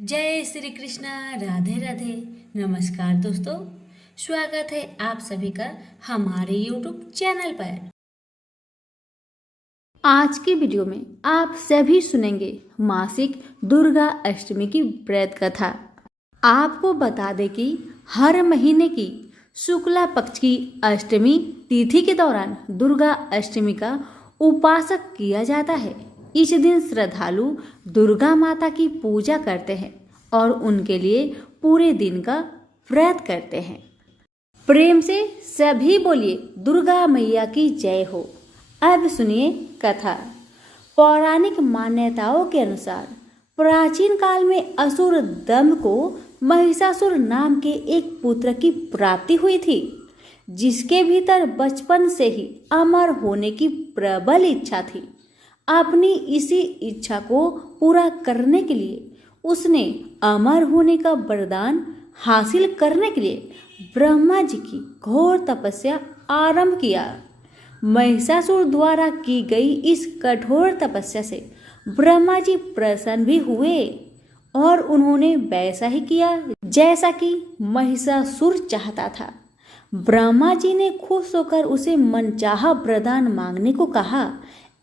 जय श्री कृष्णा। राधे राधे। नमस्कार दोस्तों, स्वागत है आप सभी का हमारे YouTube चैनल पर। आज की वीडियो में आप सभी सुनेंगे मासिक दुर्गा अष्टमी की व्रत कथा। आपको बता दें कि हर महीने की शुक्ला पक्ष की अष्टमी तिथि के दौरान दुर्गा अष्टमी का उपासक किया जाता है। इस दिन श्रद्धालु दुर्गा माता की पूजा करते हैं और उनके लिए पूरे दिन का व्रत करते हैं। प्रेम से सभी बोलिए दुर्गा मैया की जय हो। अब सुनिए कथा। पौराणिक मान्यताओं के अनुसार प्राचीन काल में असुर दंभ को महिषासुर नाम के एक पुत्र की प्राप्ति हुई थी, जिसके भीतर बचपन से ही अमर होने की प्रबल इच्छा थी। अपनी इसी इच्छा को पूरा करने के लिए उसने अमर होने का वरदान हासिल करने के लिए ब्रह्मा जी की घोर तपस्या आरंभ किया। महिषासुर द्वारा की गई इस कठोर तपस्या से ब्रह्मा जी प्रसन्न भी हुए और उन्होंने वैसा ही किया जैसा कि महिषासुर चाहता था। ब्रह्मा जी ने खुश होकर उसे मनचाहा वरदान मांगने को कहा।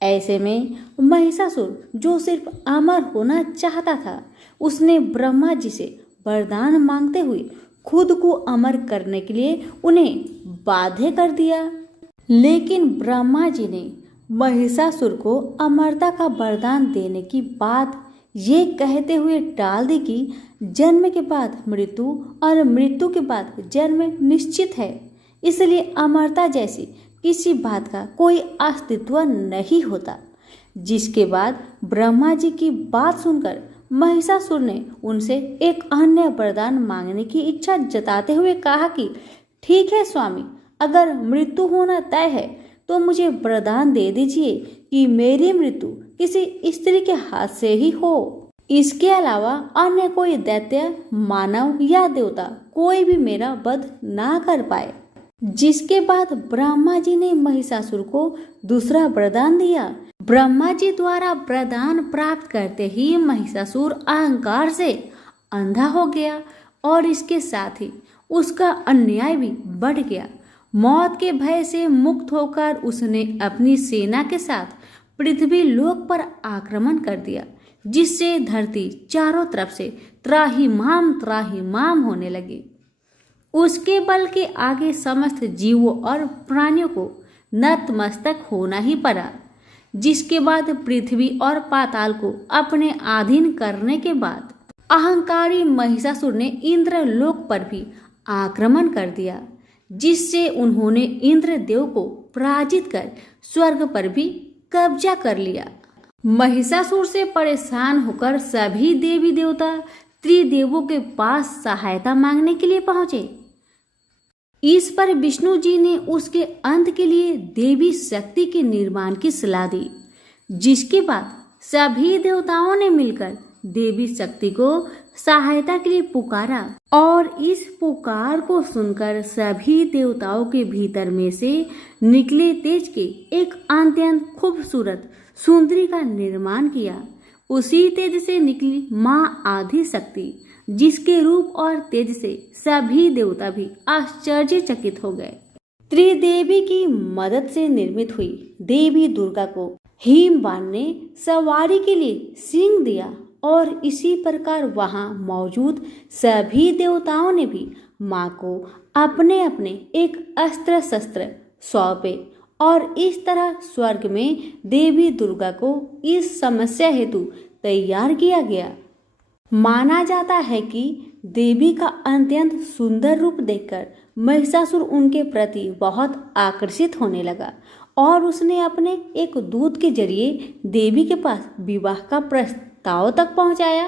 ऐसे में महिषासुर, जो सिर्फ अमर होना चाहता था, उसने ब्रह्मा जी से वरदान मांगते हुए खुद को अमर करने के लिए उन्हें बाध्य कर दिया। लेकिन ब्रह्मा जी ने महिषासुर को अमरता का वरदान देने की बात ये कहते हुए टाल दी कि जन्म के बाद मृत्यु और मृत्यु के बाद जन्म निश्चित है, इसलिए अमरता जैसी किसी बात का कोई अस्तित्व नहीं होता। जिसके बाद ब्रह्मा जी की बात सुनकर महिषासुर ने उनसे एक अन्य वरदान मांगने की इच्छा जताते हुए कहा कि ठीक है स्वामी, अगर मृत्यु होना तय है तो मुझे वरदान दे दीजिए कि मेरी मृत्यु किसी स्त्री के हाथ से ही हो। इसके अलावा अन्य कोई दैत्य, मानव या देवता कोई भी मेरा वध ना कर पाए। जिसके बाद ब्रह्मा जी ने महिषासुर को दूसरा वरदान दिया। ब्रह्मा जी द्वारा वरदान प्राप्त करते ही महिषासुर अहंकार से अंधा हो गया और इसके साथ ही उसका अन्याय भी बढ़ गया। मौत के भय से मुक्त होकर उसने अपनी सेना के साथ पृथ्वी लोक पर आक्रमण कर दिया, जिससे धरती चारों तरफ से त्राहिमाम होने लगी। उसके बल के आगे समस्त जीवों और प्राणियों को नतमस्तक होना ही पड़ा। जिसके बाद पृथ्वी और पाताल को अपने अधीन करने के बाद अहंकारी महिषासुर ने इंद्रलोक पर भी आक्रमण कर दिया, जिससे उन्होंने इंद्रदेव को पराजित कर स्वर्ग पर भी कब्जा कर लिया। महिषासुर से परेशान होकर सभी देवी देवता त्रिदेवों के पास सहायता मांगने के लिए पहुंचे। इस पर विष्णु जी ने उसके अंत के लिए देवी शक्ति के निर्माण की सलाह दी। जिसके बाद सभी देवताओं ने मिलकर देवी शक्ति को सहायता के लिए पुकारा और इस पुकार को सुनकर सभी देवताओं के भीतर में से निकले तेज के एक अत्यंत खूबसूरत सुंदरी का निर्माण किया। उसी तेज से निकली माँ आदि शक्ति, जिसके रूप और तेज से सभी देवता भी आश्चर्यचकित हो गए। त्रिदेवी की मदद से निर्मित हुई देवी दुर्गा को हिमवान ने सवारी के लिए सिंह दिया और इसी प्रकार वहां मौजूद सभी देवताओं ने भी माँ को अपने अपने एक अस्त्र शस्त्र सौंपे और इस तरह स्वर्ग में देवी दुर्गा को इस समस्या हेतु तैयार किया गया। माना जाता है कि देवी का अत्यंत सुंदर रूप देखकर महिषासुर उनके प्रति बहुत आकर्षित होने लगा और उसने अपने एक दूत के जरिए देवी के पास विवाह का प्रस्ताव तक पहुंचाया।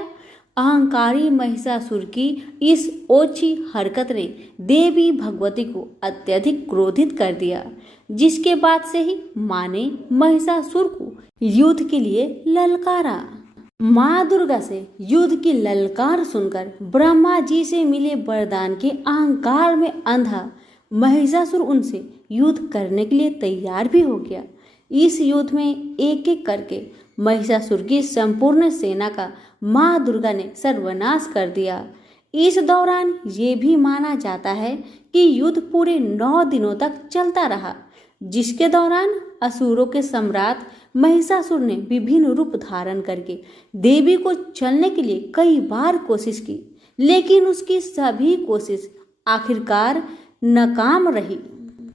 अहंकारी महिषासुर की इस ओछी हरकत ने देवी भगवती को अत्यधिक क्रोधित कर दिया, जिसके बाद से ही माँ ने महिषासुर को युद्ध के लिए ललकारा। माँ दुर्गा से युद्ध की ललकार सुनकर ब्रह्मा जी से मिले वरदान के अहंकार में अंधा महिषासुर उनसे युद्ध करने के लिए तैयार भी हो गया। इस युद्ध में एक एक करके महिषासुर की संपूर्ण सेना का माँ दुर्गा ने सर्वनाश कर दिया। इस दौरान ये भी माना जाता है कि युद्ध पूरे 9 दिनों तक चलता रहा, जिसके दौरान असुरों के सम्राट महिषासुर ने विभिन्न रूप धारण करके देवी को छलने के लिए कई बार कोशिश की, लेकिन उसकी सभी कोशिश आखिरकार नाकाम रही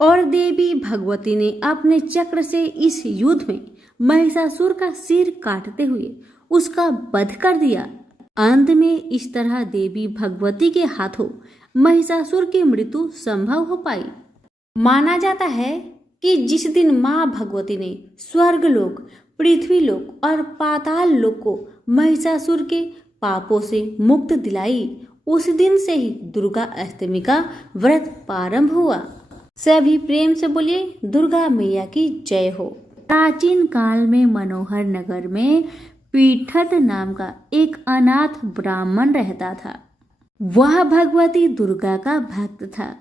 और देवी भगवती ने अपने चक्र से इस युद्ध में महिषासुर का सिर काटते हुए उसका वध कर दिया। अंत में इस तरह देवी भगवती के हाथों महिषासुर की मृत्यु संभव हो पाई। माना जाता है कि जिस दिन माँ भगवती ने स्वर्गलोक, पृथ्वीलोक और पाताल लोक को महिषासुर के पापों से मुक्त दिलाई, उस दिन से ही दुर्गा अष्टमी का व्रत प्रारंभ हुआ। सभी प्रेम से बोलिए दुर्गा मैया की जय हो। प्राचीन काल में मनोहर नगर में पीठत नाम का एक अनाथ ब्राह्मण रहता था। वह भगवती दुर्गा का भक्त था।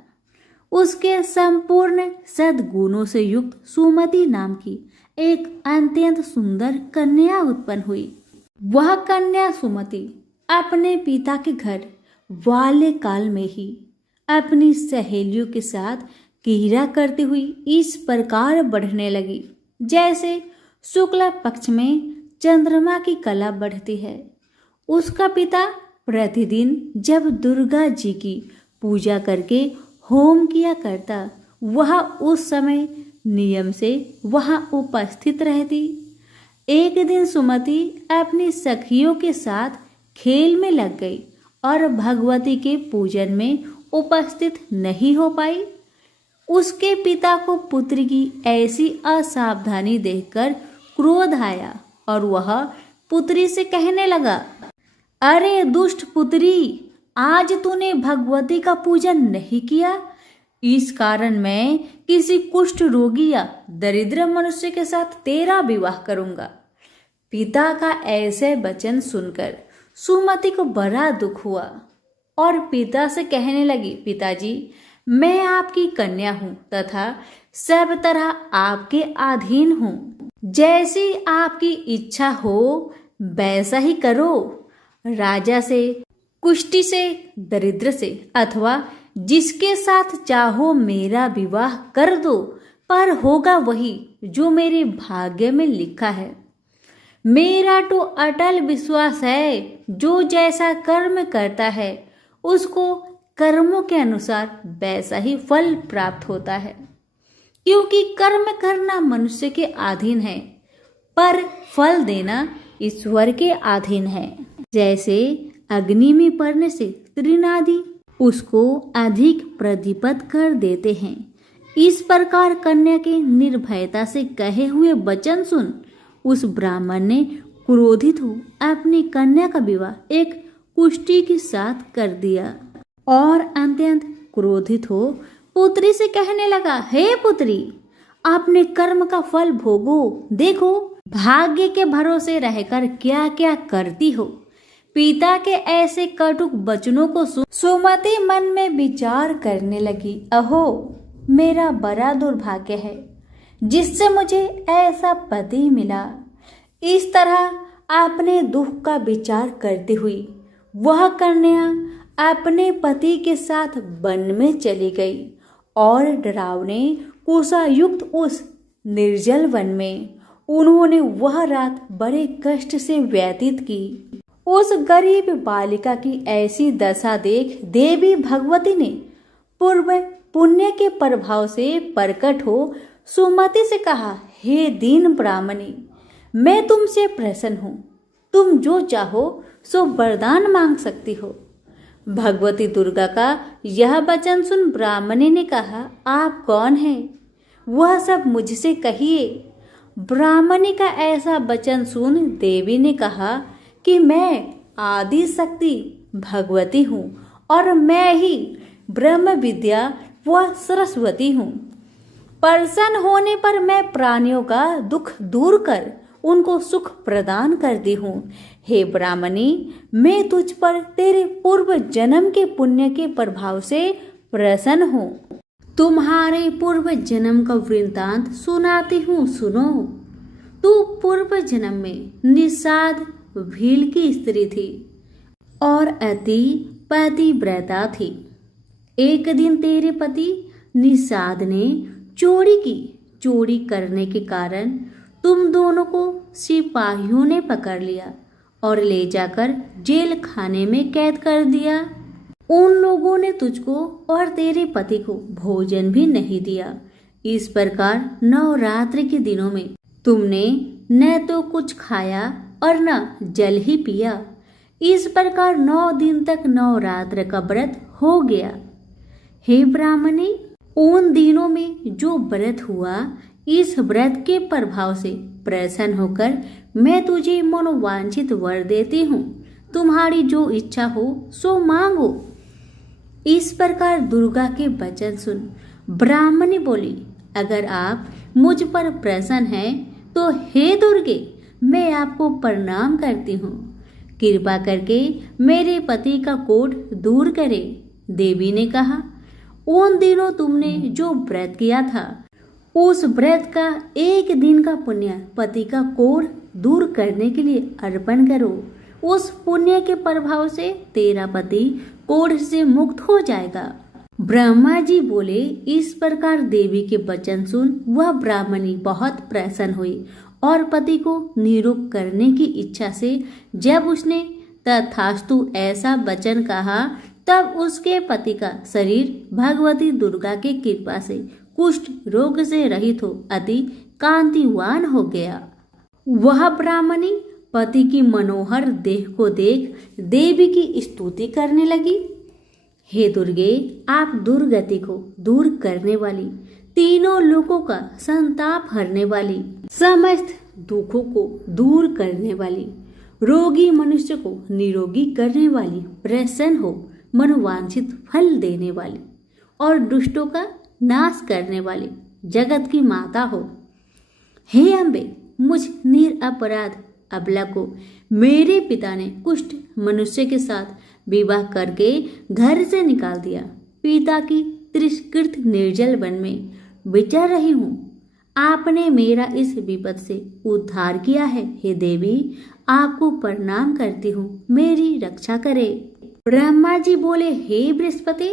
उसके संपूर्ण सद्गुणों से युक्त सुमति नाम की एक अत्यंत सुंदर कन्या उत्पन्न हुई। वह कन्या सुमति अपने पिता के घर वाले काल में ही अपनी सहेलियों के साथ क्रीड़ा करती हुई इस प्रकार बढ़ने लगी, जैसे शुक्ल पक्ष में चंद्रमा की कला बढ़ती है। उसका पिता प्रतिदिन जब दुर्गा जी की पूजा करके होम किया करता, वह उस समय नियम से वहां उपस्थित रहती। एक दिन सुमति अपनी सखियों के साथ खेल में लग गई और भगवती के पूजन में उपस्थित नहीं हो पाई। उसके पिता को पुत्री की ऐसी असावधानी देखकर क्रोध आया और वह पुत्री से कहने लगा, अरे दुष्ट पुत्री, आज तूने भगवती का पूजन नहीं किया, इस कारण मैं किसी कुष्ठ रोगी या दरिद्र मनुष्य के साथ तेरा विवाह करूंगा। पिता का ऐसे वचन सुनकर सुमति को बड़ा दुख हुआ और पिता से कहने लगी, पिताजी, मैं आपकी कन्या हूँ तथा सब तरह आपके अधीन हूँ। जैसी आपकी इच्छा हो वैसा ही करो। राजा से, कुष्ठी से, दरिद्र से अथवा जिसके साथ चाहो मेरा विवाह कर दो, पर होगा वही जो मेरे भाग्य में लिखा है। मेरा तो अटल विश्वास है, जो जैसा कर्म करता है उसको कर्मों के अनुसार वैसा ही फल प्राप्त होता है, क्योंकि कर्म करना मनुष्य के अधीन है, पर फल देना ईश्वर के अधीन है। जैसे अग्नि में पड़ने से तृणादि उसको अधिक प्रदीप्त कर देते हैं, इस प्रकार कन्या के निर्भयता से कहे हुए वचन सुन उस ब्राह्मण ने क्रोधित हो अपनी कन्या का विवाह एक कुष्ठी के साथ कर दिया और अत्यंत क्रोधित हो पुत्री से कहने लगा, हे पुत्री, अपने कर्म का फल भोगो। देखो भाग्य के भरोसे रहकर क्या क्या करती हो। पिता के ऐसे कटुक वचनों को सुन सुमति मन में विचार करने लगी, अहो मेरा बड़ा दुर्भाग्य है जिससे मुझे ऐसा पति मिला। इस तरह अपने दुख का विचार करती हुई वह कन्या अपने पति के साथ वन में चली गई और डरावने कुशा युक्त उस निर्जल वन में उन्होंने वह रात बड़े कष्ट से व्यतीत की। उस गरीब बालिका की ऐसी दशा देख देवी भगवती ने पूर्व पुण्य के प्रभाव से प्रकट हो सुमति से कहा, हे दीन ब्राह्मणी, मैं तुमसे प्रसन्न हूँ, तुम जो चाहो सो वरदान मांग सकती हो। भगवती दुर्गा का यह वचन सुन ब्राह्मणी ने कहा, आप कौन हैं? वह सब मुझसे कहिए। ब्राह्मणी का ऐसा वचन सुन देवी ने कहा कि मैं आदि शक्ति भगवती हूँ और मैं ही ब्रह्म विद्या व सरस्वती हूँ। प्रसन्न होने पर मैं प्राणियों का दुख दूर कर उनको सुख प्रदान करती हूँ। हे ब्राह्मणी, मैं तुझ पर तेरे पूर्व जन्म के पुण्य के प्रभाव से प्रसन्न हूँ। तुम्हारे पूर्व जन्म का वृत्तांत सुनाती हूँ, सुनो। तू पूर्व जन्म में निषाद भील की स्त्री थी और अति पतिव्रता थी। एक दिन तेरे पति निषाद ने चोरी की। चोरी करने के कारण तुम दोनों को सिपाहियों ने पकड़ लिया और ले जाकर जेल खाने में कैद कर दिया। उन लोगों ने तुझको और तेरे पति को भोजन भी नहीं दिया। इस प्रकार नवरात्रि के दिनों में तुमने न तो कुछ खाया और न जल ही पिया। इस प्रकार 9 दिन तक नवरात्र का व्रत हो गया। हे ब्राह्मणी, उन दिनों में जो व्रत हुआ, इस व्रत के प्रभाव से प्रसन्न होकर मैं तुझे मनोवांछित वर देती हूँ। तुम्हारी जो इच्छा हो सो मांगो। इस प्रकार दुर्गा के वचन सुन ब्राह्मणी बोली, अगर आप मुझ पर प्रसन्न हैं तो हे दुर्गे, मैं आपको प्रणाम करती हूँ। कृपा करके मेरे पति का कोढ़ दूर करे। देवी ने कहा, उन दिनों तुमने जो व्रत किया था, उस व्रत का एक दिन का पुण्य पति का कोढ़ दूर करने के लिए अर्पण करो। उस पुण्य के प्रभाव से तेरा पति कोढ़ से मुक्त हो जाएगा। ब्रह्मा जी बोले। इस प्रकार देवी के वचन सुन वह ब्राह्मणी बहुत प्रसन्न हुई और पति को निरुक्त करने की इच्छा से जब उसने तथास्तु ऐसा वचन कहा, तब उसके पति का शरीर भगवती दुर्गा की कृपा से कुष्ठ रोग से रहित हो अति कांतिवान हो गया। वह ब्राह्मणी पति की मनोहर देह को देख देवी की स्तुति करने लगी। हे दुर्गे, आप दुर्गति को दूर करने वाली, तीनों लोगों का संताप हरने वाली, समस्त दुखों को दूर करने वाली, रोगी मनुष्य को निरोगी करने वाली, प्रसन्न हो मनोवांछित फल देने वाली और दुष्टों का नाश करने वाली जगत की माता हो। हे अम्बे, मुझ निरपराध अबला को मेरे पिता ने कुष्ठ मनुष्य के साथ विवाह करके घर से निकाल दिया। पिता की तिरस्कृत निर्जल वन में विचर रही हूँ। आपने मेरा इस विपद से उद्धार किया है। हे देवी, आपको प्रणाम करती हूँ, मेरी रक्षा करे। ब्रह्मा जी बोले, हे बृहस्पति,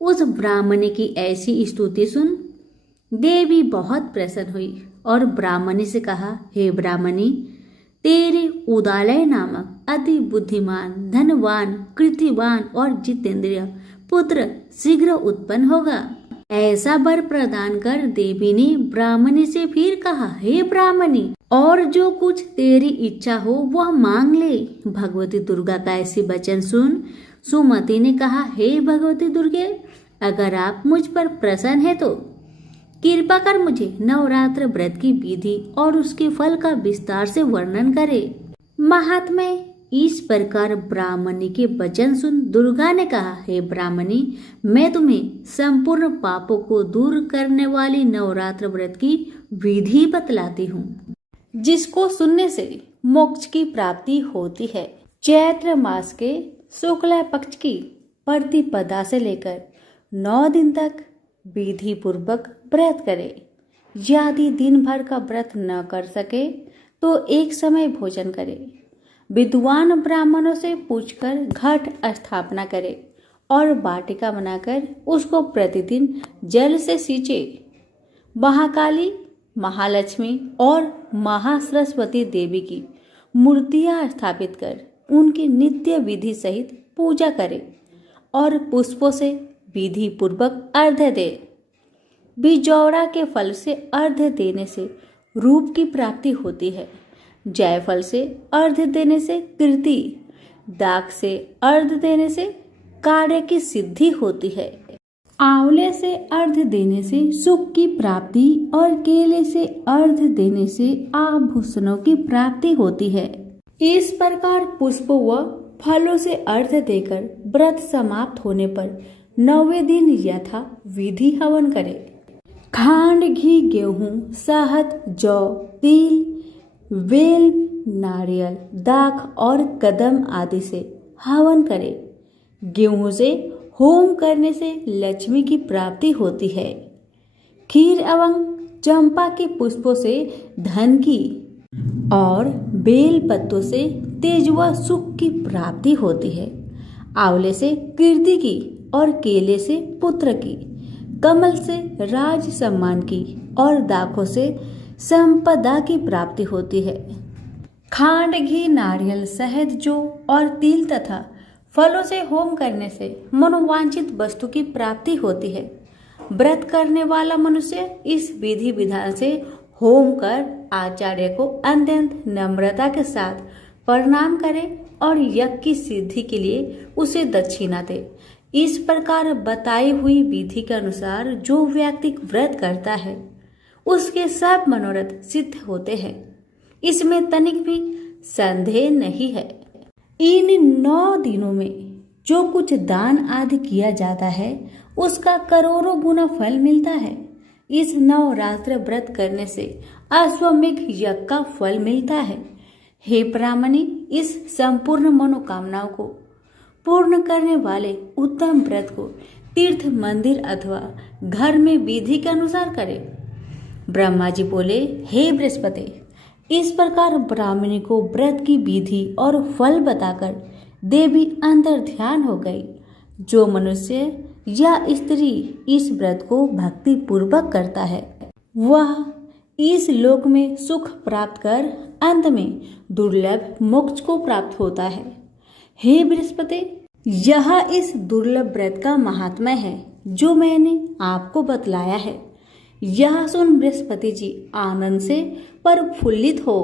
उस ब्राह्मणी की ऐसी स्तुति सुन देवी बहुत प्रसन्न हुई और ब्राह्मणी से कहा, हे ब्राह्मणी, तेरे उदालय नामक अति बुद्धिमान, धनवान, कृतिवान और जितेंद्रिय पुत्र शीघ्र उत्पन्न होगा। ऐसा वर प्रदान कर देवी ने ब्राह्मणी से फिर कहा, हे ब्राह्मणी, और जो कुछ तेरी इच्छा हो वह मांग ले। भगवती दुर्गा का ऐसी वचन सुन सुमति ने कहा, हे भगवती दुर्गे, अगर आप मुझ पर प्रसन्न है तो कृपा कर मुझे नवरात्र व्रत की विधि और उसके फल का विस्तार से वर्णन करे। महात्मे, इस प्रकार ब्राह्मणी के वचन सुन दुर्गा ने कहा, हे ब्राह्मणी, मैं तुम्हें संपूर्ण पापों को दूर करने वाली नवरात्र व्रत की विधि बतलाती हूँ, जिसको सुनने से मोक्ष की प्राप्ति होती है। चैत्र मास के शुक्ल पक्ष की प्रतिपदा से लेकर 9 दिन तक विधि पूर्वक व्रत करे। यदि दिन भर का व्रत न कर सके तो एक समय भोजन करे। विद्वान ब्राह्मणों से पूछकर घट स्थापना करे और वाटिका बनाकर उसको प्रतिदिन जल से सींचे। महाकाली, महालक्ष्मी और महासरस्वती देवी की मूर्तियां स्थापित कर उनकी नित्य विधि सहित पूजा करे और पुष्पों से विधि पूर्वक अर्घ्य दे। बिजौरा के फल से अर्घ्य देने से रूप की प्राप्ति होती है। जायफल से अर्घ्य देने से कीर्ति, दाख से अर्घ्य देने से कार्य की सिद्धि होती है। आंवले से अर्घ्य देने से सुख की प्राप्ति और केले से अर्घ्य देने से आभूषणों की प्राप्ति होती है। इस प्रकार पुष्पों व फलों से अर्घ्य देकर व्रत समाप्त होने पर 9वें दिन यथा विधि हवन करे। खांड, घी, गेहूं, शहद, जौ, तिल, बेल, नारियल, दाख और कदम आदि से हवन करे। गेहूं से होम करने से लक्ष्मी की प्राप्ति होती है। खीर एवं चंपा के पुष्पों से धन की, और बेल पत्तों से तेज व सुख की प्राप्ति होती है। आंवले से कीर्ति की और केले से पुत्र की, कमल से राज सम्मान की और दाखों से संपदा की प्राप्ति होती है। खांड, घी, नारियल, शहद, जौ और तिल तथा फलों से होम करने से मनोवांछित वस्तु की प्राप्ति होती है। व्रत करने वाला मनुष्य इस विधि विधान से होम कर आचार्य को अत्यंत नम्रता के साथ प्रणाम करे और यज्ञ की सिद्धि के लिए उसे दक्षिणा दे। इस प्रकार बताई हुई विधि के अनुसार जो व्यक्ति व्रत करता है उसके सब मनोरथ सिद्ध होते हैं, इसमें तनिक भी संदेह नहीं है। इन 9 दिनों में जो कुछ दान आदि किया जाता है उसका करोड़ों गुना फल मिलता है। इस नवरात्र व्रत करने से अश्वमेघ यज्ञ का फल मिलता है। हे ब्राह्मणी, इस संपूर्ण मनोकामनाओं को पूर्ण करने वाले उत्तम व्रत को तीर्थ, मंदिर अथवा घर में विधि के अनुसार करें। ब्रह्मा जी बोले, हे बृहस्पति, इस प्रकार ब्राह्मणी को व्रत की विधि और फल बताकर देवी अंतर ध्यान हो गई। जो मनुष्य या स्त्री इस व्रत को भक्ति पूर्वक करता है वह इस लोक में सुख प्राप्त कर अंत में दुर्लभ मोक्ष को प्राप्त होता है। हे बृहस्पति, यह इस दुर्लभ व्रत का महात्म्य है जो मैंने आपको बतलाया है। यह सुन बृहस्पति जी आनंद से प्रफुल्लित हो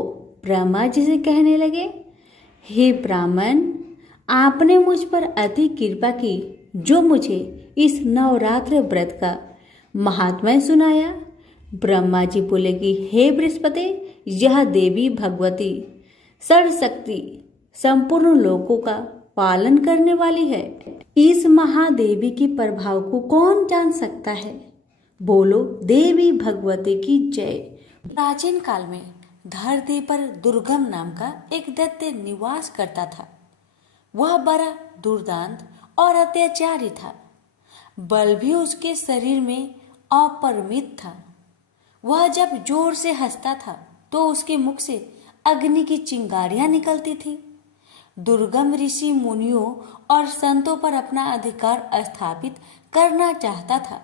ब्रह्मा जी से कहने लगे, हे ब्राह्मण, आपने मुझ पर अति कृपा की जो मुझे इस नवरात्र व्रत का महात्म्य सुनाया। ब्रह्मा जी बोले कि हे बृहस्पति, यह देवी भगवती सर्वशक्ति संपूर्ण लोकों का पालन करने वाली है। इस महादेवी की प्रभाव को कौन जान सकता है? बोलो देवी भगवती की जय। प्राचीन काल में धरती पर दुर्गम नाम का एक दैत्य निवास करता था। वह बड़ा दुर्दांत और अत्याचारी था। बल भी उसके शरीर में अपरिमित था। वह जब जोर से हंसता था तो उसके मुख से अग्नि की चिंगारियां निकलती थी। दुर्गम ऋषि मुनियों और संतों पर अपना अधिकार स्थापित करना चाहता था।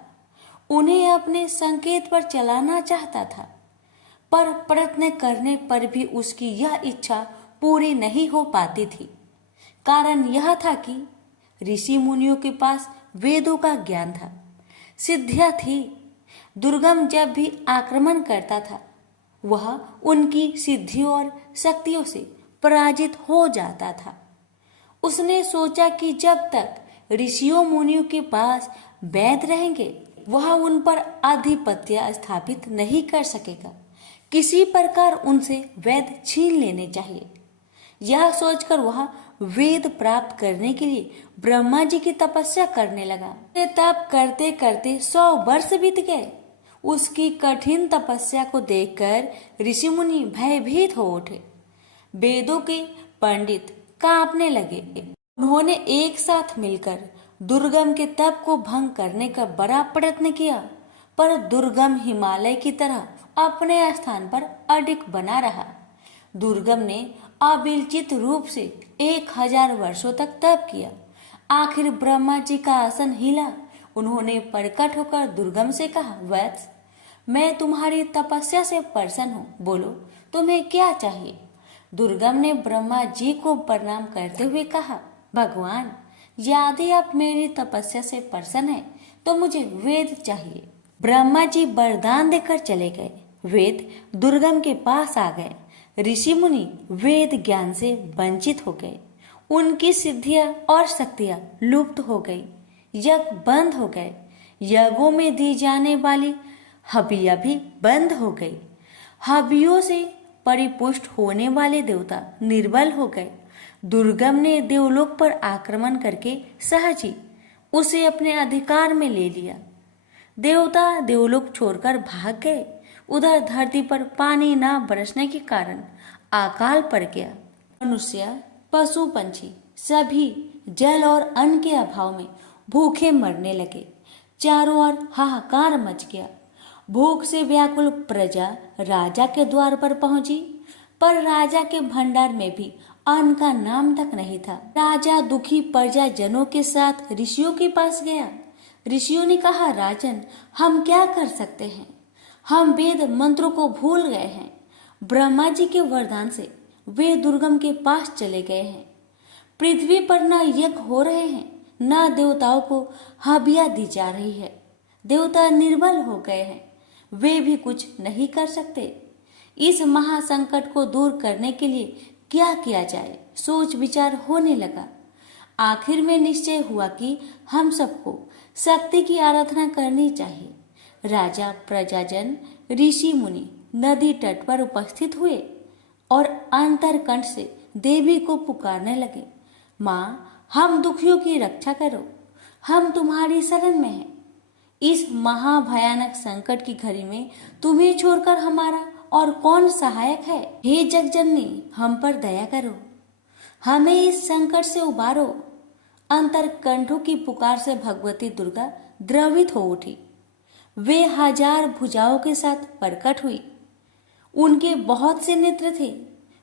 उन्हें अपने संकेत पर चलाना चाहता था, पर प्रयत्न करने पर भी उसकी यह इच्छा पूरी नहीं हो पाती थी। कारण यह था कि ऋषि मुनियों के पास वेदों का ज्ञान था, सिद्धियां थी। दुर्गम जब भी आक्रमण करता था वह उनकी सिद्धियों और शक्तियों से पराजित हो जाता था। उसने सोचा कि जब तक ऋषियों मुनियों के पास वैद रहेंगे वह उन पर आधिपत्य स्थापित नहीं कर सकेगा। किसी प्रकार उनसे वैद छीन लेने चाहिए। यह सोचकर वह वेद प्राप्त करने के लिए ब्रह्मा जी की तपस्या करने लगा। तप करते करते 100 वर्ष बीत गए। उसकी कठिन तपस्या को देखकर ऋषि मुनि भयभीत हो उठे। वेदों के पंडित कांपने लगे। उन्होंने एक साथ मिलकर दुर्गम के तप को भंग करने का बड़ा प्रयत्न किया, पर दुर्गम हिमालय की तरह अपने स्थान पर अडिग बना रहा। दुर्गम ने अविचलित रूप से 1000 वर्षों तक तप किया। आखिर ब्रह्मा जी का आसन हिला। उन्होंने प्रकट होकर दुर्गम से कहा, वत्स, मैं तुम्हारी तपस्या से प्रसन्न हूँ, बोलो तुम्हें क्या चाहिए? दुर्गम ने ब्रह्मा जी को प्रणाम करते हुए कहा, भगवान, यदि आप मेरी तपस्या से प्रसन्न हैं तो मुझे वेद चाहिए। ब्रह्मा जी वरदान देकर चले गए। वेद दुर्गम के पास आ गए। ऋषि मुनि वेद ज्ञान से वंचित हो गए। उनकी सिद्धियां और शक्तियां लुप्त हो गई। यज्ञ बंद हो गए। यज्ञों में दी जाने वाली हबिया भी बंद हो गई। हबियों से परिपुष्ट होने वाले देवता निर्बल हो गए। दुर्गम ने देवलोक पर आक्रमण करके सहज ही उसे अपने अधिकार में ले लिया। देवता देवलोक छोड़कर भाग गए। उधर धरती पर पानी न बरसने के कारण अकाल पड़ गया। मनुष्य, पशु, पंछी सभी जल और अन्न के अभाव में भूखे मरने लगे। चारों ओर हाहाकार मच गया। भूख से व्याकुल प्रजा राजा के द्वार पर पहुंची। पर राजा के भंडार में भी अन्न का नाम तक नहीं था। राजा दुखी प्रजाजनों के साथ ऋषियों के पास गया। ऋषियों ने कहा, राजन, हम क्या कर सकते हैं? हम वेद मंत्रों को भूल गए हैं। ब्रह्मा जी के वरदान से वे दुर्गम के पास चले गए हैं। पृथ्वी पर न यज्ञ हो रहे हैं, न देवताओं को हवियां दी जा रही है। देवता निर्बल हो गए हैं, वे भी कुछ नहीं कर सकते। इस महासंकट को दूर करने के लिए क्या किया जाए, सोच विचार होने लगा। आखिर में निश्चय हुआ कि हम सबको शक्ति की आराधना करनी चाहिए। राजा, प्रजाजन, ऋषि मुनि नदी तट पर उपस्थित हुए और अंतरकंठ से देवी को पुकारने लगे, माँ, हम दुखियों की रक्षा करो, हम तुम्हारी शरण में हैं। इस महाभयानक संकट की घड़ी में तुम्हें छोड़कर हमारा और कौन सहायक है? हे जगजननी, हम पर दया करो, हमें इस संकट से उबारो। अंतरकंठों की पुकार से भगवती दुर्गा द्रवित हो उठी। वे 1000 भुजाओं के साथ प्रकट हुई। उनके बहुत से नेत्र थे।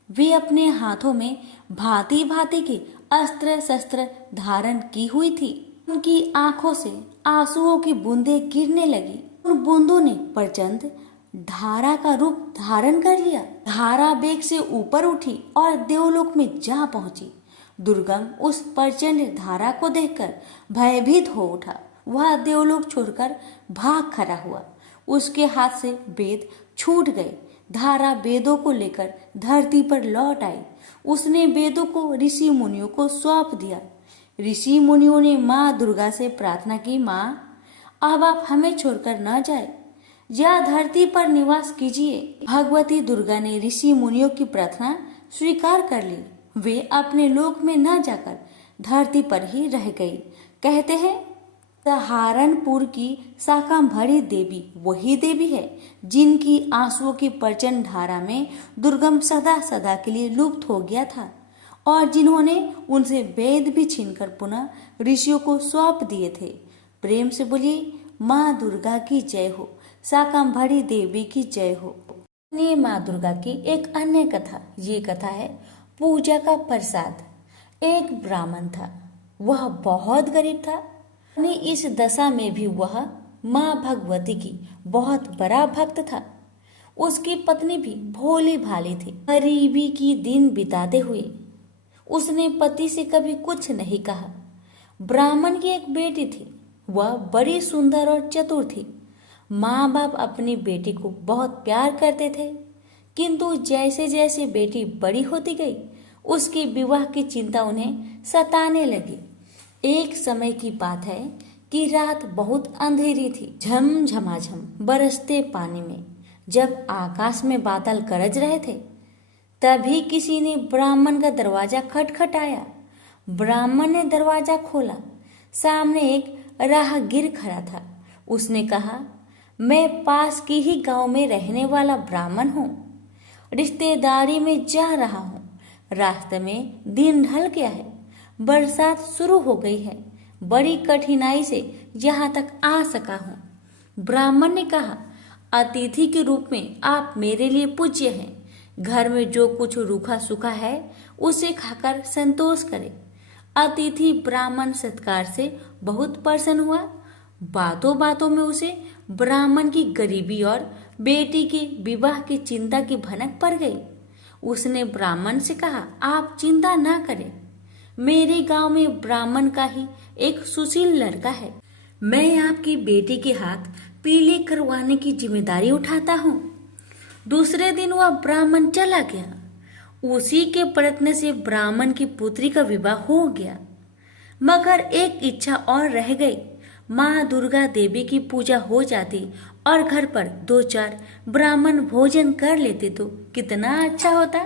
वे अपने हाथों में भांति भांति के अस्त्र शस्त्र धारण की हुई थी। उनकी आंखों से आंसुओं की बूंदें गिरने लगी। उन बूंदों ने प्रचंड धारा का रूप धारण कर लिया। धारा वेग से ऊपर उठी और देवलोक में जा पहुंची। दुर्गम उस प्रचंड धारा को देखकर भयभीत हो उठा। वह देवलोक छोड़कर भाग खड़ा हुआ। उसके हाथ से वेद छूट गए। धारा वेदों को लेकर धरती पर लौट आई। उसने वेदों को ऋषि मुनियों को सौंप दिया। ऋषि मुनियों ने माँ दुर्गा से प्रार्थना की, माँ, अब आप हमें छोड़कर न जाए, या धरती पर निवास कीजिए। भगवती दुर्गा ने ऋषि मुनियों की प्रार्थना स्वीकार कर ली। वे अपने लोक में न जाकर धरती पर ही रह गई। कहते हैं, सहारनपुर की शाकंभरी देवी वही देवी है जिनकी आंसुओं की प्रचंड धारा में दुर्गम सदा सदा के लिए लुप्त हो गया था और जिन्होंने उनसे वेद भी छीनकर पुनः ऋषियों को सौंप दिए थे। प्रेम से बोलिए, माँ दुर्गा की जय हो, शाकंभरी देवी की जय हो। ये माँ दुर्गा की एक अन्य कथा, ये कथा है पूजा का प्रसाद। एक ब्राह्मण था, वह बहुत गरीब था। इस दशा में भी वह माँ भगवती की बहुत बड़ा भक्त था। उसकी पत्नी भी भोली भाली थी। गरीबी की दिन बिताते हुए उसने पति से कभी कुछ नहीं कहा। ब्राह्मण की एक बेटी थी, वह बड़ी सुंदर और चतुर थी। माँ बाप अपनी बेटी को बहुत प्यार करते थे, किंतु जैसे जैसे बेटी बड़ी होती गई उसके विवाह की चिंता उन्हें सताने लगी। एक समय की बात है कि रात बहुत अंधेरी थी। झमझमाझम बरसते पानी में जब आकाश में बादल गरज रहे थे, तभी किसी ने ब्राह्मण का दरवाजा खटखटाया। ब्राह्मण ने दरवाजा खोला। सामने एक राहगीर खड़ा था। उसने कहा, मैं पास की ही गांव में रहने वाला ब्राह्मण हूँ, रिश्तेदारी में जा रहा हूँ। रास्ते में दिन ढल गया है, बरसात शुरू हो गई है, बड़ी कठिनाई से यहाँ तक आ सका हूँ। ब्राह्मण ने कहा, अतिथि के रूप में आप मेरे लिए पूज्य हैं। घर में जो कुछ रूखा सूखा है उसे खाकर संतोष करें। अतिथि ब्राह्मण सत्कार से बहुत प्रसन्न हुआ। बातों बातों में उसे ब्राह्मण की गरीबी और बेटी के विवाह की चिंता की भनक पड़ गई। उसने ब्राह्मण से कहा, आप चिंता ना करें, मेरे गांव में ब्राह्मण का ही एक सुशील लड़का है। मैं आपकी बेटी के हाथ पीले करवाने की जिम्मेदारी उठाता हूँ। दूसरे दिन वह ब्राह्मण चला गया। उसी के प्रयत्न से ब्राह्मण की पुत्री का विवाह हो गया। मगर एक इच्छा और रह गई। माँ दुर्गा देवी की पूजा हो जाती और घर पर 2-4 ब्राह्मण भोजन कर लेते तो कितना अच्छा होता।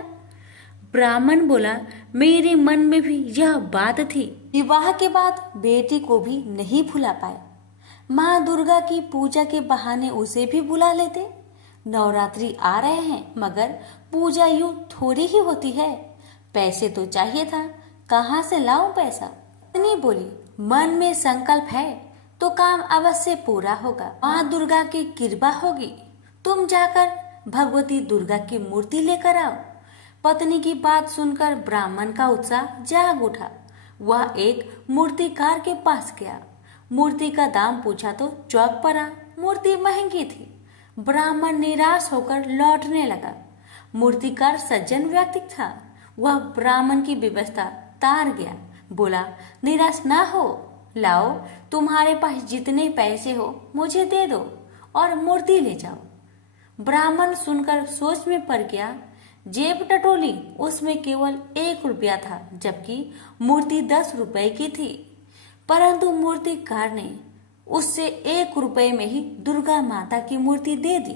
ब्राह्मण बोला, मेरे मन में भी यह बात थी। विवाह के बाद बेटी को भी नहीं भुला पाए। माँ दुर्गा की पूजा के बहाने उसे भी बुला लेते। नवरात्रि आ रहे हैं, मगर पूजा यूं थोड़ी ही होती है, पैसे तो चाहिए था, कहाँ से लाऊं पैसा? पत्नी बोली, मन में संकल्प है तो काम अवश्य पूरा होगा। माँ दुर्गा की कृपा होगी। तुम जाकर भगवती दुर्गा की मूर्ति लेकर आओ। पत्नी की बात सुनकर ब्राह्मण का उत्साह जाग उठा। वह एक मूर्तिकार के पास गया। मूर्ति का दाम पूछा तो चौंक पड़ा। मूर्ति महंगी थी। ब्राह्मण निराश होकर लौटने लगा। मूर्तिकार सज्जन व्यक्ति था। वह ब्राह्मण की व्यवस्था तार गया। बोला, निराश ना हो, लाओ, तुम्हारे पास जितने पैसे हो मुझे दे दो और मूर्ति ले जाओ। ब्राह्मण सुनकर सोच में पड़ गया। जेब टटोली, उसमें केवल 1 रुपया था, जबकि मूर्ति 10 रुपए की थी। परंतु मूर्तिकार ने उससे 1 रुपए में ही दुर्गा माता की मूर्ति दे दी।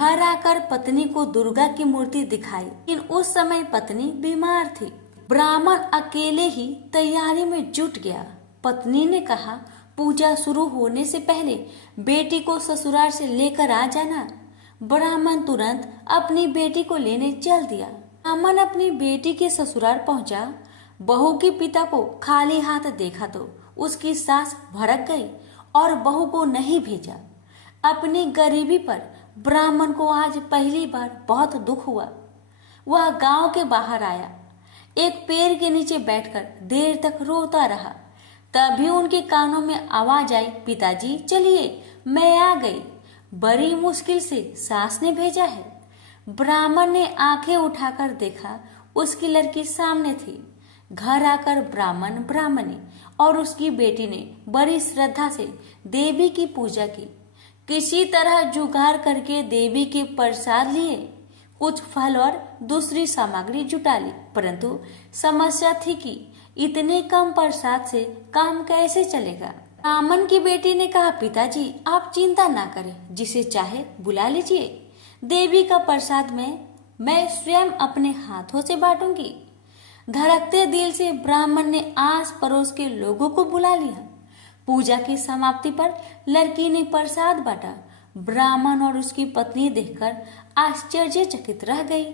घर आकर पत्नी को दुर्गा की मूर्ति दिखाई, लेकिन उस समय पत्नी बीमार थी। ब्राह्मण अकेले ही तैयारी में जुट गया। पत्नी ने कहा, पूजा शुरू होने से पहले बेटी को ससुराल से लेकर आ जाना। ब्राह्मण तुरंत अपनी बेटी को लेने चल दिया। ब्राह्मण अपनी बेटी के ससुराल पहुंचा। बहू के पिता को खाली हाथ देखा तो उसकी सास भड़क गई और बहू को नहीं भेजा। अपनी गरीबी पर ब्राह्मण को आज पहली बार बहुत दुख हुआ। वह गांव के बाहर आया। एक पेड़ के नीचे बैठकर देर तक रोता रहा। तभी उनके कानों में आवाज आई, पिताजी चलिए, मैं आ गई। बड़ी मुश्किल से सास ने भेजा है। ब्राह्मण ने आंखें उठाकर देखा, उसकी लड़की सामने थी। घर आकर ब्राह्मण, ब्राह्मणी और उसकी बेटी ने बड़ी श्रद्धा से देवी की पूजा की। किसी तरह जुगाड़ करके देवी के प्रसाद लिए, कुछ फल और दूसरी सामग्री जुटा ली। परंतु समस्या थी कि इतने कम प्रसाद से काम कैसे चलेगा। ब्राह्मण की बेटी ने कहा, पिताजी आप चिंता ना करें, जिसे चाहे बुला लीजिए। देवी का प्रसाद मैं स्वयं अपने हाथों से बांटूंगी। धड़कते दिल से ब्राह्मण ने आस पड़ोस के लोगों को बुला लिया। पूजा की समाप्ति पर लड़की ने प्रसाद बांटा। ब्राह्मण और उसकी पत्नी देखकर आश्चर्यचकित रह गई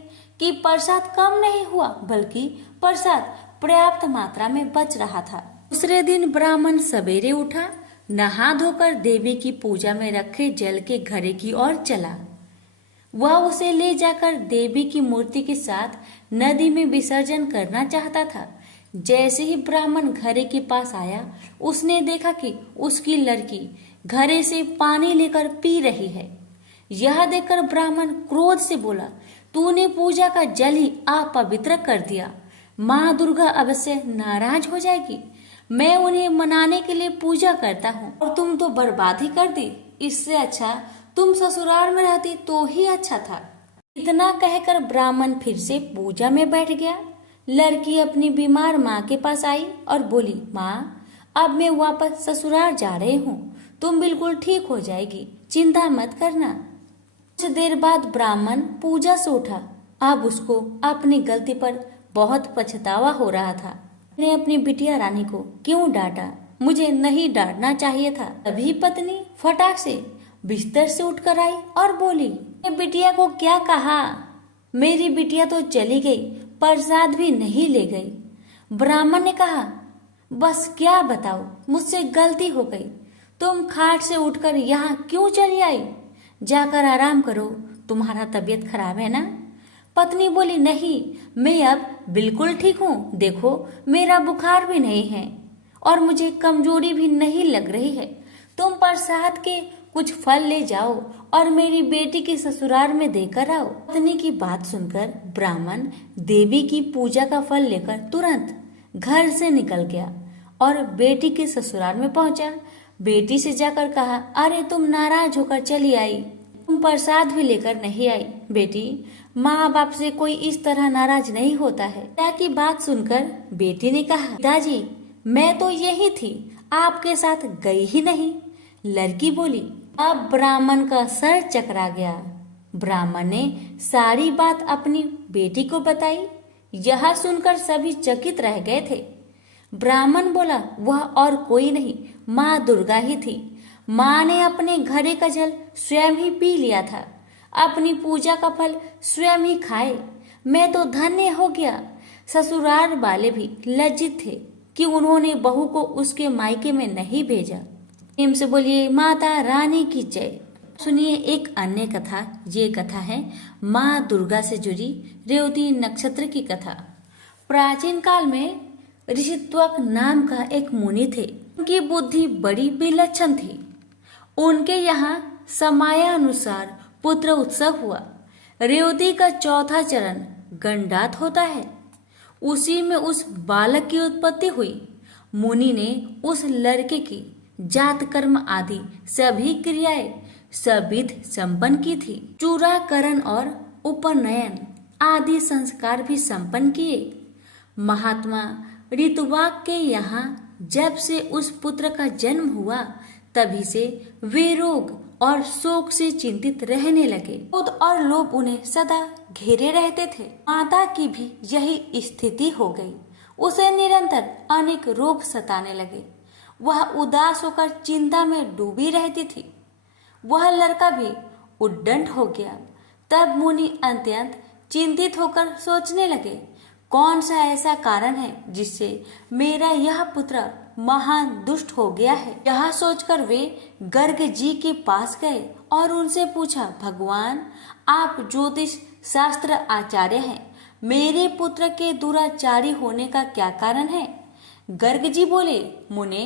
कि प्रसाद कम नहीं हुआ, बल्कि प्रसाद पर्याप्त मात्रा में बच रहा था। दूसरे दिन ब्राह्मण सवेरे उठा, नहा धोकर देवी की पूजा में रखे जल के घड़े की ओर चला। वह उसे ले जाकर देवी की मूर्ति के साथ नदी में विसर्जन करना चाहता था। जैसे ही ब्राह्मण घड़े के पास आया, उसने देखा कि उसकी लड़की घड़े से पानी लेकर पी रही है। यह देखकर ब्राह्मण क्रोध से बोला, तूने पूजा का जल ही अपवित्र कर दिया। माँ दुर्गा अवश्य नाराज हो जाएगी। मैं उन्हें मनाने के लिए पूजा करता हूँ और तुम तो बर्बाद ही कर दी। इससे अच्छा तुम ससुराल में रहती तो ही अच्छा था। इतना कहकर ब्राह्मण फिर से पूजा में बैठ गया। लड़की अपनी बीमार माँ के पास आई और बोली, माँ अब मैं वापस ससुराल जा रही हूँ, तुम बिल्कुल ठीक हो जाएगी, चिंता मत करना। कुछ देर बाद ब्राह्मण पूजा से उठा। अब उसको अपनी गलती पर बहुत पछतावा हो रहा था। ने अपनी बिटिया रानी को क्यों डांटा, मुझे नहीं डांटना चाहिए था। तभी पत्नी फटाक से बिस्तर से उठकर आई और बोली, बिटिया को क्या कहा? मेरी बिटिया तो चली गई, प्रसाद भी नहीं ले गई। ब्राह्मण ने कहा, बस क्या बताओ, मुझसे गलती हो गई। तुम खाट से उठकर यहाँ क्यों चली आई? जाकर आराम करो, तुम्हारा तबीयत खराब है ना? पत्नी बोली, नहीं, मैं अब बिल्कुल ठीक हूँ। देखो मेरा बुखार भी नहीं है और मुझे कमजोरी भी नहीं लग रही है। तुम प्रसाद के कुछ फल ले जाओ और मेरी बेटी के ससुराल में देकर आओ। पत्नी की बात सुनकर ब्राह्मण देवी की पूजा का फल लेकर तुरंत घर से निकल गया और बेटी के ससुराल में पहुंचा। बेटी से जाकर कहा, अरे तुम नाराज होकर चली आई, तुम प्रसाद भी लेकर नहीं आई। बेटी, माँ बाप से कोई इस तरह नाराज नहीं होता है। पिता की बात सुनकर बेटी ने कहा, पिताजी मैं तो यही थी, आपके साथ गई ही नहीं। लड़की बोली, अब ब्राह्मण का सर चकरा गया। ब्राह्मण ने सारी बात अपनी बेटी को बताई। यह सुनकर सभी चकित रह गए थे। ब्राह्मण बोला, वह और कोई नहीं, माँ दुर्गा ही थी। माँ ने अपने घड़े का जल स्वयं ही पी लिया था, अपनी पूजा का फल स्वयं ही खाए। मैं तो धन्य हो गया। ससुराल वाले भी लज्जित थे कि उन्होंने बहू को उसके मायके में नहीं भेजा। प्रेम से बोलिए माता रानी की जय। सुनिए एक अन्य कथा। ये कथा है माँ दुर्गा से जुड़ी रेवती नक्षत्र की कथा। प्राचीन काल में ऋषित्वक नाम का एक मुनि थे। उनकी बुद्धि बड़ी विलक्षण थी। उनके यहाँ समयानुसार पुत्र उत्सव हुआ। रेवती का चौथा चरण गंडात होता है, उसी में उस बालक की उत्पत्ति हुई। मुनि ने उस लड़के की जात कर्म आदि सभी क्रियाएं सविध संपन्न की थी। चूड़ाकरण और उपनयन आदि संस्कार भी संपन्न किए। महात्मा ऋतुवाक के यहाँ जब से उस पुत्र का जन्म हुआ तभी से वे रोग और शोक से चिंतित रहने लगे। क्रोध और लोभ उन्हें सदा घेरे रहते थे। माता की भी यही स्थिति हो गई। उसे निरंतर अनेक रोग सताने लगे। वह उदास होकर चिंता में डूबी रहती थी। वह लड़का भी उद्दंड हो गया। तब मुनि अत्यंत चिंतित होकर सोचने लगे, कौन सा ऐसा कारण है जिससे मेरा यह पुत्र महान दुष्ट हो गया है। यह सोचकर वे गर्ग जी के पास गए और उनसे पूछा, भगवान आप ज्योतिष शास्त्र आचार्य हैं, मेरे पुत्र के दुराचारी होने का क्या कारण है। गर्ग जी बोले, मुने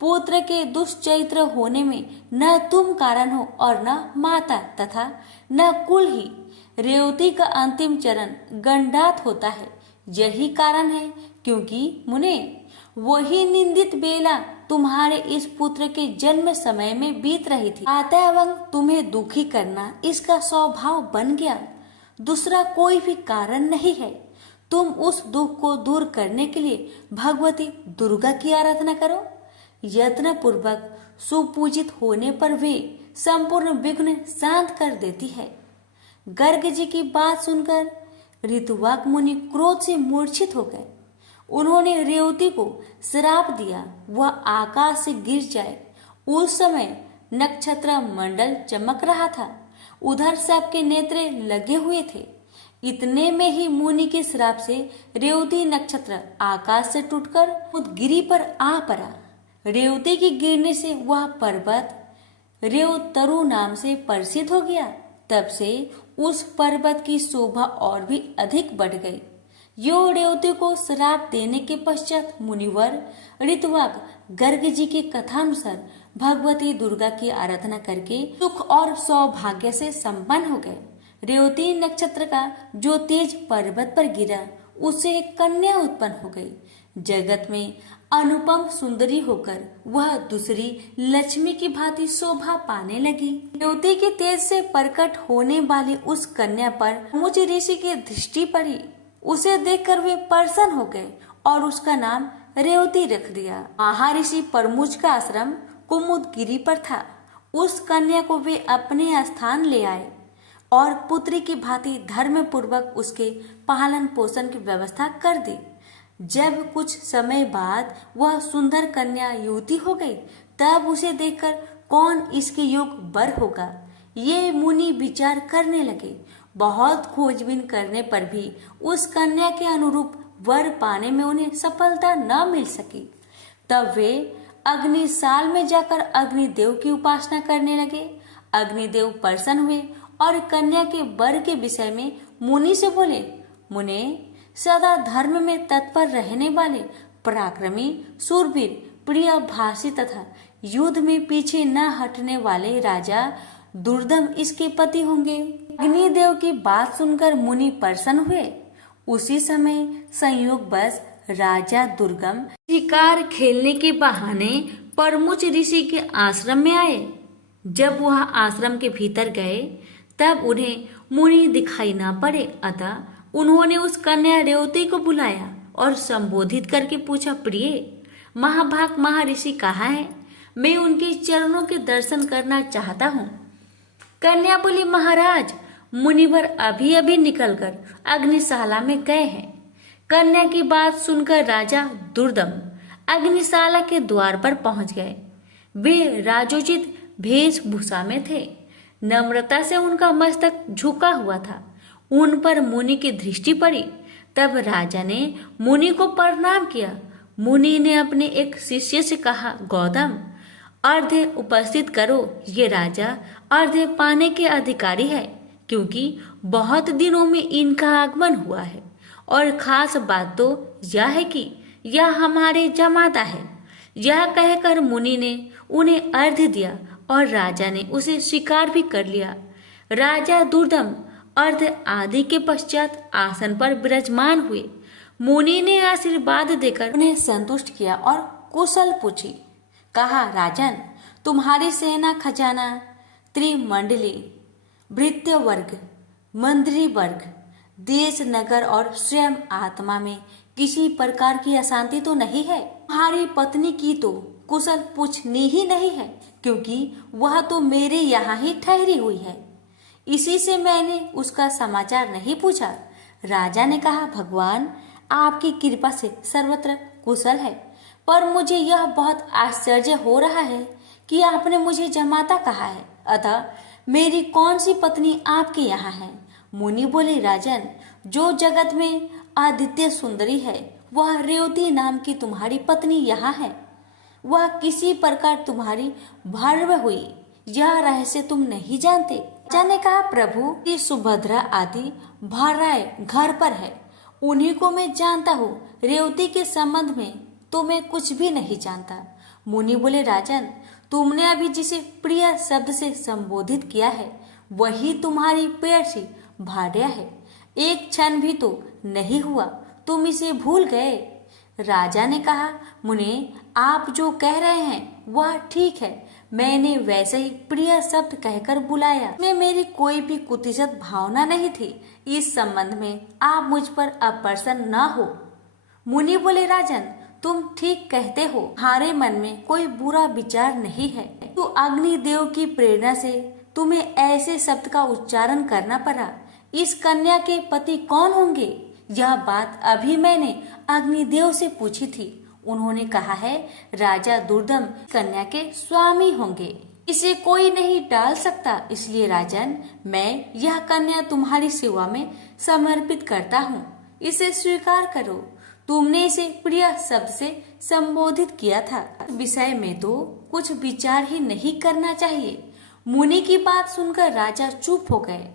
पुत्र के दुष्चरित्र होने में न तुम कारण हो और न माता तथा न कुल ही। रेवती का अंतिम चरण गंडात होता है, यही कारण है। क्योंकि मुने वही निंदित बेला तुम्हारे इस पुत्र के जन्म समय में बीत रही थी। अतः तुम्हें दुखी करना इसका स्वभाव बन गया, दूसरा कोई भी कारण नहीं है। तुम उस दुख को दूर करने के लिए भगवती दुर्गा की आराधना करो। यत्न पूर्वक सुपूजित होने पर वे संपूर्ण विघ्न शांत कर देती है। गर्ग जी की बात सुनकर ऋतुवाक मुनि क्रोध से मूर्छित हो गए। उन्होंने रेवती को श्राप दिया, वह आकाश से गिर जाए। उस समय नक्षत्र मंडल चमक रहा था, उधर सबके नेत्र लगे हुए थे। इतने में ही मुनि के श्राप से रेवती नक्षत्र आकाश से टूटकर उदगिरी पर आ पड़ा। रेवती के गिरने से वह पर्वत रेवतरु नाम से प्रसिद्ध हो गया। तब से उस पर्वत की शोभा और भी अधिक बढ़ गई। यो रेवती को श्राप देने के पश्चात मुनिवर ऋतुवाक गर्ग जी के कथानुसार भगवती दुर्गा की आराधना करके सुख और सौभाग्य से संपन्न हो गए। रेवती नक्षत्र का जो तेज पर्वत पर गिरा, उससे एक कन्या उत्पन्न हो गई। जगत में अनुपम सुंदरी होकर वह दूसरी लक्ष्मी की भांति शोभा पाने लगी। रेवती के तेज से प्रकट होने वाली उस कन्या पर मुझ ऋषि की दृष्टि पड़ी। उसे देखकर वे प्रसन्न हो गए और उसका नाम रेवती रख दिया। महर्षि परमुज का आश्रम कुमुदगिरी पर था। उस कन्या को वे अपने स्थान ले आए और पुत्री की भांति धर्म पूर्वक उसके पालन पोषण की व्यवस्था कर दी। जब कुछ समय बाद वह सुंदर कन्या युवती हो गई, तब उसे देखकर कौन इसके योग्य वर होगा, ये मुनि विचार करने लगे। बहुत खोजबीन करने पर भी उस कन्या के अनुरूप वर पाने में उन्हें सफलता न मिल सकी। तब वे अग्निशाल में जाकर अग्निदेव की उपासना करने लगे। अग्निदेव प्रसन्न हुए और कन्या के वर के विषय में मुनि से बोले, मुने सदा धर्म में तत्पर रहने वाले पराक्रमी सूरवीर प्रिय भाषी तथा युद्ध में पीछे न हटने वाले राजा दुर्दम इसके पति होंगे। अग्निदेव की बात सुनकर मुनि प्रसन्न हुए। उसी समय संयोगवश राजा दुर्गम शिकार खेलने के बहाने परमुच ऋषि के आश्रम में आए। जब वह आश्रम के भीतर गए तब उन्हें मुनि दिखाई न पड़े, अतः उन्होंने उस कन्या रेवती को बुलाया और संबोधित करके पूछा, प्रिय महाभाग महर्षि कहाँ है? मैं उनके चरणों के दर्शन करना चाहता हूँ। कन्या बोली, महाराज मुनिवर अभी अभी निकलकर अग्निशाला में गए हैं। कन्या की बात सुनकर राजा दुर्दम अग्निशाला के द्वार पर पहुंच गए। वे राजोचित वेशभूषा में थे। नम्रता से उनका मस्तक झुका हुआ था। उन पर मुनि की दृष्टि पड़ी। तब राजा ने मुनि को प्रणाम किया। मुनि ने अपने एक शिष्य से कहा, गौतम अर्घ्य उपस्थित करो। ये राजा अर्घ्य पाने के अधिकारी है, क्योंकि बहुत दिनों में इनका आगमन हुआ है। और खास बात तो यह है कि यह हमारे जमाता है। यह कहकर मुनि ने उन्हें अर्घ्य दिया और राजा ने उसे स्वीकार भी कर लिया। राजा दुर्दम अर्घ्य आदि के पश्चात आसन पर विराजमान हुए। मुनि ने आशीर्वाद देकर उन्हें संतुष्ट किया और कुशल पूछी। कहा, राजन, तुम्हारी सेना खजाना, त्रिमंडली, भृत्य वर्ग, मंत्री वर्ग, देश नगर और स्वयं आत्मा में किसी प्रकार की अशांति तो नहीं है। तुम्हारी पत्नी की तो कुशल पूछनी ही नहीं है, क्योंकि वह तो मेरे यहाँ ही ठहरी हुई है। इसी से मैंने उसका समाचार नहीं पूछा। राजा ने कहा, भगवान, आपकी कृपा से सर्वत्र कुशल है, पर मुझे यह बहुत आश्चर्य हो रहा है कि आपने मुझे जमाता कहा है। अतः मेरी कौन सी पत्नी आपके यहाँ है? मुनि बोले, राजन, जो जगत में आदित्य सुंदरी है, वह रेवती नाम की तुम्हारी पत्नी यहाँ है। वह किसी प्रकार तुम्हारी भर्व हुई, यह रहस्य तुम नहीं जानते। राजा ने कहा, प्रभु, की सुभद्रा आदि भार्याएं घर पर है, उन्हीं को मैं जानता हूँ। रेवती के संबंध में तो मैं कुछ भी नहीं जानता। मुनि बोले, राजन, तुमने अभी जिसे प्रिय शब्द से संबोधित किया है, वही तुम्हारी प्रेयसी भार्या है। एक क्षण भी तो नहीं हुआ तुम इसे भूल गए। राजा ने कहा, मुने, आप जो कह रहे हैं वह ठीक है। मैंने वैसे ही प्रिय शब्द कहकर बुलाया। में मेरी कोई भी कुतिसित भावना नहीं थी। इस संबंध में आप मुझ पर अप्रसन्न न हो। मुनि बोले, राजन, तुम ठीक कहते हो। तुम्हारे मन में कोई बुरा विचार नहीं है। तो अग्निदेव की प्रेरणा से तुम्हें ऐसे शब्द का उच्चारण करना पड़ा। इस कन्या के पति कौन होंगे? यह बात अभी मैंने अग्निदेव से पूछी थी। उन्होंने कहा है, राजा दुर्दम कन्या के स्वामी होंगे। इसे कोई नहीं टाल सकता। इसलिए राजन, मैं यह कन्या तुम्हारी सेवा में समर्पित करता हूँ। इसे स्वीकार करो। तुमने इसे प्रिय शब्द से संबोधित किया था। विषय में तो कुछ विचार ही नहीं करना चाहिए। मुनि की बात सुनकर राजा चुप हो गए।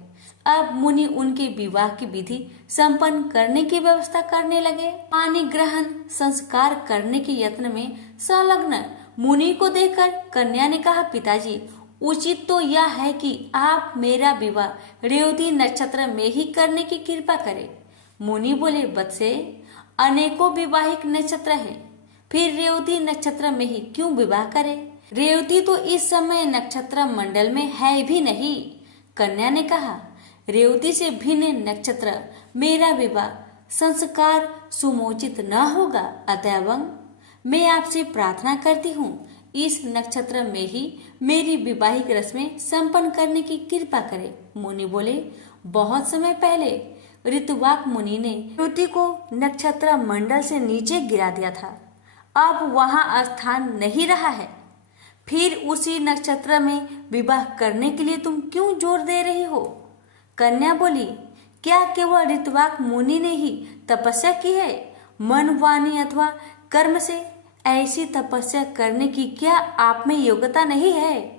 अब मुनि उनके विवाह की विधि संपन्न करने की व्यवस्था करने लगे। पानी ग्रहण संस्कार करने के यत्न में संलग्न मुनि को देखकर कन्या ने कहा, पिताजी, उचित तो यह है कि आप मेरा विवाह रेवती नक्षत्र में ही करने की कृपा करें। मुनि बोले, बत्से, अनेकों विवाहिक नक्षत्र है, फिर रेवती नक्षत्र में ही क्यों विवाह करें? रेवती तो इस समय नक्षत्र मंडल में है भी नहीं। कन्या ने कहा, रेवती से भिन्न नक्षत्र मेरा विवाह संस्कार सुमोचित न होगा। अतएव मैं आपसे प्रार्थना करती हूँ, इस नक्षत्र में ही मेरी विवाहिक रस्में संपन्न करने की कृपा करें। मुनि बोले, बहुत समय पहले ऋतुवाक मुनि ने रेवती को नक्षत्र मंडल से नीचे गिरा दिया था। अब वहाँ स्थान नहीं रहा है। फिर उसी नक्षत्र में विवाह करने के लिए तुम क्यों जोर दे रही हो? कन्या बोली, क्या केवल ऋतुवाक मुनि ने ही तपस्या की है? मन, वाणी अथवा कर्म से ऐसी तपस्या करने की क्या आप में योग्यता नहीं है?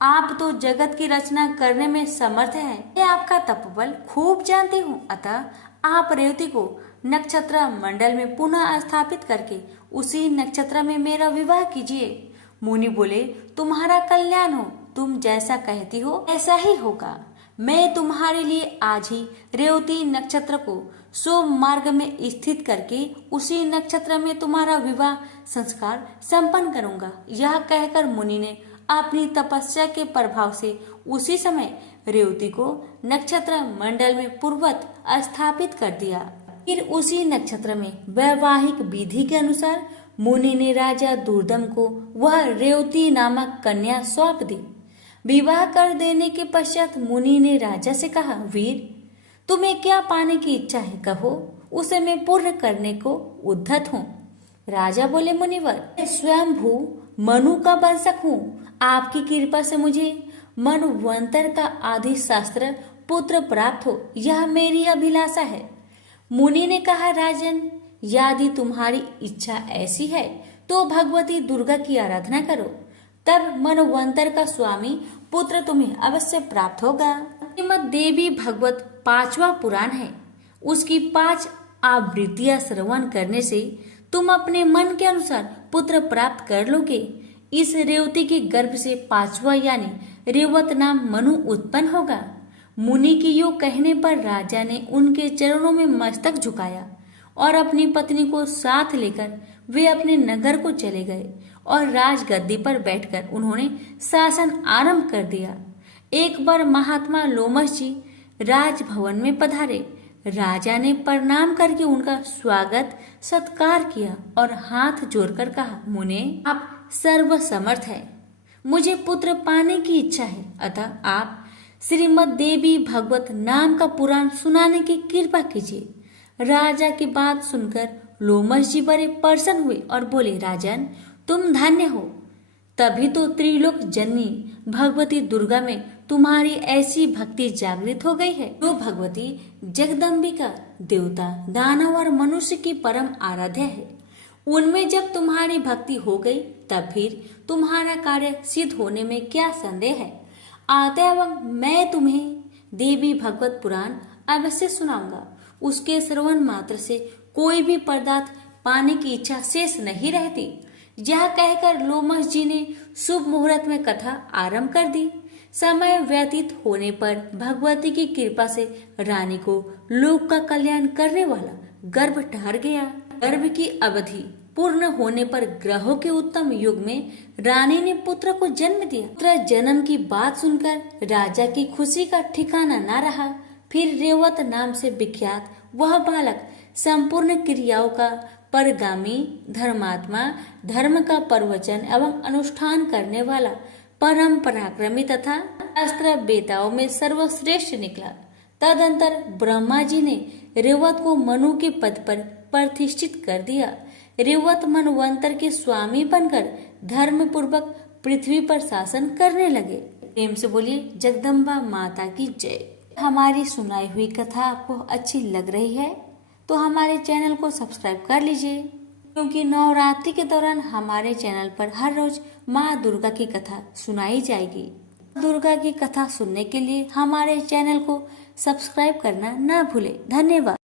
आप तो जगत की रचना करने में समर्थ हैं। मैं आपका तपबल खूब जानती हूँ। अतः आप रेवती को नक्षत्र मंडल में पुनः स्थापित करके उसी नक्षत्र में मेरा विवाह कीजिए। मुनि बोले, तुम्हारा कल्याण हो। तुम जैसा कहती हो ऐसा ही होगा। मैं तुम्हारे लिए आज ही रेवती नक्षत्र को शुभ मार्ग में स्थित करके उसी नक्षत्र में तुम्हारा विवाह संस्कार संपन्न करूंगा। यह कहकर मुनि ने अपनी तपस्या के प्रभाव से उसी समय रेवती को नक्षत्र मंडल में पूर्ववत स्थापित कर दिया। फिर उसी नक्षत्र में वैवाहिक विधि के अनुसार मुनि ने राजा दुर्दम को वह रेवती नामक कन्या सौंप दी। विवाह कर देने के पश्चात मुनि ने राजा से कहा, वीर, तुम्हें क्या पाने की इच्छा है, कहो, उसे मैं पूर्ण करने को उद्धत हूँ। राजा बोले, मुनिवर, मैं स्वयं भू मनु का वंशक हूँ। आपकी कृपा से मुझे मनवंतर का आदि शास्त्र पुत्र प्राप्त हो, यह मेरी अभिलाषा है। मुनि ने कहा, राजन, यदि तुम्हारी इच्छा ऐसी है तो भगवती दुर्गा की आराधना करो। तब मनवंतर का स्वामी पुत्र तुम्हें अवश्य प्राप्त होगा। श्रीमद् देवी भागवत 5वां पुराण है। उसकी 5 आवृत्तियां श्रवण करने से तुम अपने मन के अनुसार पुत्र प्राप्त कर लोगे। इस रेवती के गर्भ से 5वां यानी रेवत नाम मनु उत्पन्न होगा। मुनि की यो कहने पर राजा ने उनके चरणों में मस्तक झुकाया और अपनी पत्नी को साथ लेकर वे अपने नगर को चले गए और राजगद्दी पर बैठकर उन्होंने शासन आरंभ कर दिया। एक बार महात्मा लोमश जी राजभवन में पधारे। राजा ने प्रणाम करके उनका स्वागत सत्कार किया और हाथ जोड़कर कहा, मुने, आप सर्वसमर्थ है, मुझे पुत्र पाने की इच्छा है, अतः आप श्रीमद् देवी भागवत नाम का पुराण सुनाने की कृपा कीजिए। राजा की बात सुनकर लोमश जी बड़े प्रसन्न हुए और बोले, राजन, तुम धन्य हो, तभी तो त्रिलोक जननी भगवती दुर्गा में तुम्हारी ऐसी भक्ति जागृत हो गई है। जो भगवती जगदम्बिका देवता, दानव और मनुष्य की परम आराध्य है, उनमें जब तुम्हारी भक्ति हो गई तब फिर तुम्हारा कार्य सिद्ध होने में क्या संदेह है। अतएव मैं तुम्हें देवी भगवत पुराण अवश्य सुनाऊंगा। उसके श्रवण मात्र से कोई भी पदार्थ पाने की इच्छा शेष नहीं रहती। यह कहकर लोमश जी ने शुभ मुहूर्त में कथा आरंभ कर दी। समय व्यतीत होने पर भगवती की कृपा से रानी को लोक का कल्याण करने वाला गर्भ ठहर गया। गर्भ की अवधि पूर्ण होने पर ग्रहों के उत्तम युग में रानी ने पुत्र को जन्म दिया। पुत्र जन्म की बात सुनकर राजा की खुशी का ठिकाना न रहा। फिर रेवत नाम से विख्यात वह बालक संपूर्ण क्रियाओं का परगामी, धर्मात्मा, धर्म का प्रवचन एवं अनुष्ठान करने वाला, परम पराक्रमी तथा अस्त्र बेताओं में सर्वश्रेष्ठ निकला। तदंतर ब्रह्मा जी ने रेवत को मनु के पद पर प्रतिष्ठित कर दिया। रेवत मनवंतर के स्वामी बनकर धर्म पूर्वक पृथ्वी पर शासन करने लगे। प्रेम से बोलिए जगदम्बा माता की जय। हमारी सुनाई हुई कथा आपको अच्छी लग रही है तो हमारे चैनल को सब्सक्राइब कर लीजिए, क्योंकि नवरात्रि के दौरान हमारे चैनल पर हर रोज माँ दुर्गा की कथा सुनाई जाएगी। दुर्गा की कथा सुनने के लिए हमारे चैनल को सब्सक्राइब करना ना भूले। धन्यवाद।